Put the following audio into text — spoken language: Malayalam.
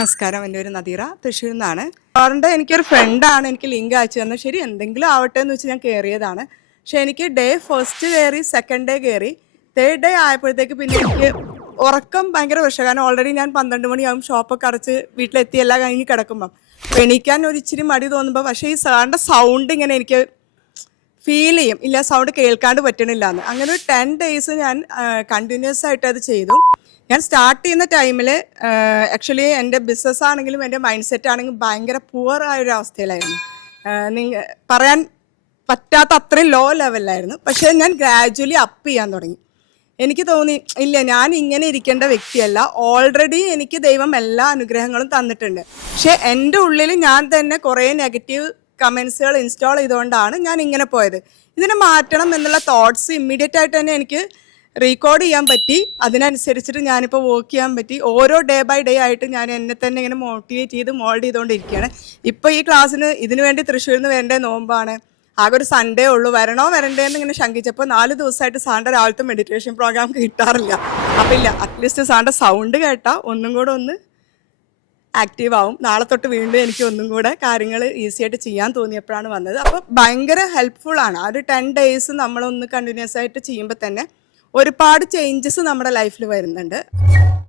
നമസ്കാരം, എൻ്റെ ഒരു നദീറ തൃശ്ശൂരിൽ നിന്നാണ്. സാറിൻ്റെ എനിക്കൊരു ഫ്രണ്ടാണ് എനിക്ക് ലിങ്ക് അയച്ചു തന്നത്. ശരി, എന്തെങ്കിലും ആവട്ടെ എന്ന് വെച്ച് ഞാൻ കയറിയതാണ്. പക്ഷെ എനിക്ക് ഡേ ഫസ്റ്റ് കയറി, സെക്കൻഡ് ഡേ കയറി, തേർഡ് ഡേ ആയപ്പോഴത്തേക്ക് പിന്നെ എനിക്ക് ഉറക്കം ഭയങ്കര പ്രശ്നം. കാരണം ഓൾറെഡി ഞാൻ 12 മണിയാവും ഷോപ്പൊക്കെ അടച്ച് വീട്ടിലെത്തി എല്ലാം കഴിഞ്ഞ് കിടക്കുമ്പം എണീക്കാൻ ഒരു ഇച്ചിരി മടി തോന്നുമ്പോൾ, പക്ഷേ ഈ സാറിൻ്റെ സൗണ്ട് ഇങ്ങനെ എനിക്ക് ഫീൽ ചെയ്യും, ഇല്ല സൗണ്ട് കേൾക്കാണ്ട് പറ്റണില്ല എന്ന്. അങ്ങനെ ഒരു 10 days ഞാൻ കണ്ടിന്യൂസ് ആയിട്ട് അത് ചെയ്തു. ഞാൻ സ്റ്റാർട്ട് ചെയ്യുന്ന ടൈമിൽ ആക്ച്വലി എൻ്റെ ബിസിനസ് ആണെങ്കിലും എൻ്റെ മൈൻഡ് സെറ്റ് ആണെങ്കിലും ഭയങ്കര പുവർ ആയൊരു അവസ്ഥയിലായിരുന്നു. പറയാൻ പറ്റാത്ത അത്രയും ലോ ലെവലിലായിരുന്നു. പക്ഷേ ഞാൻ ഗ്രാജുവലി അപ്പ് ചെയ്യാൻ തുടങ്ങി. എനിക്ക് തോന്നി, ഇല്ല ഞാൻ ഇങ്ങനെ ഇരിക്കേണ്ട വ്യക്തിയല്ല, ഓൾറെഡി എനിക്ക് ദൈവം എല്ലാ അനുഗ്രഹങ്ങളും തന്നിട്ടുണ്ട്. പക്ഷേ എൻ്റെ ഉള്ളിൽ ഞാൻ തന്നെ കുറേ നെഗറ്റീവ് കമൻസുകൾ ഇൻസ്റ്റാൾ ചെയ്തുകൊണ്ടാണ് ഞാൻ ഇങ്ങനെ പോയത്. ഇതിനെ മാറ്റണം എന്നുള്ള തോട്ട്സ് ഇമ്മീഡിയറ്റ് ആയിട്ട് തന്നെ എനിക്ക് റീകോർഡ് ചെയ്യാൻ പറ്റി. അതിനനുസരിച്ചിട്ട് ഞാനിപ്പോൾ വർക്ക് ചെയ്യാൻ പറ്റി. ഓരോ ഡേ ബൈ ഡേ ആയിട്ട് ഞാൻ എന്നെ തന്നെ ഇങ്ങനെ മോട്ടിവേറ്റ് ചെയ്ത് മോൾഡ് ചെയ്തുകൊണ്ടിരിക്കുകയാണ്. ഇപ്പോൾ ഈ ക്ലാസ്സിന് ഇതിനു വേണ്ടി തൃശ്ശൂരിൽ നിന്ന് വരേണ്ട നോമ്പാണ്. ആകെ ഒരു സൺഡേ ഉള്ളൂ, വരണോ വരണ്ടേ എന്ന് ഇങ്ങനെ ശങ്കിച്ചപ്പോൾ 4 ദിവസമായിട്ട് സാറിൻ്റെ രാവിലത്തെ മെഡിറ്റേഷൻ പ്രോഗ്രാം കിട്ടാറില്ല. അപ്പം ഇല്ല, അറ്റ്ലീസ്റ്റ് സാറിൻ്റെ സൗണ്ട് കേട്ടാൽ ഒന്നും കൂടെ ഒന്ന് ആക്റ്റീവ് ആവും. നാളെ തൊട്ട് വീണ്ടും എനിക്ക് ഒന്നും കൂടെ കാര്യങ്ങൾ ഈസി ആയിട്ട് ചെയ്യാൻ തോന്നിയപ്പോഴാണ് വന്നത്. അപ്പോൾ ഭയങ്കര ഹെൽപ്ഫുള്ളാണ്. ആ ഒരു 10 days നമ്മളൊന്ന് കണ്ടിന്യൂസ് ആയിട്ട് ചെയ്യുമ്പോൾ തന്നെ ഒരുപാട് ചേഞ്ചസ് നമ്മുടെ ലൈഫിൽ വരുന്നുണ്ട്.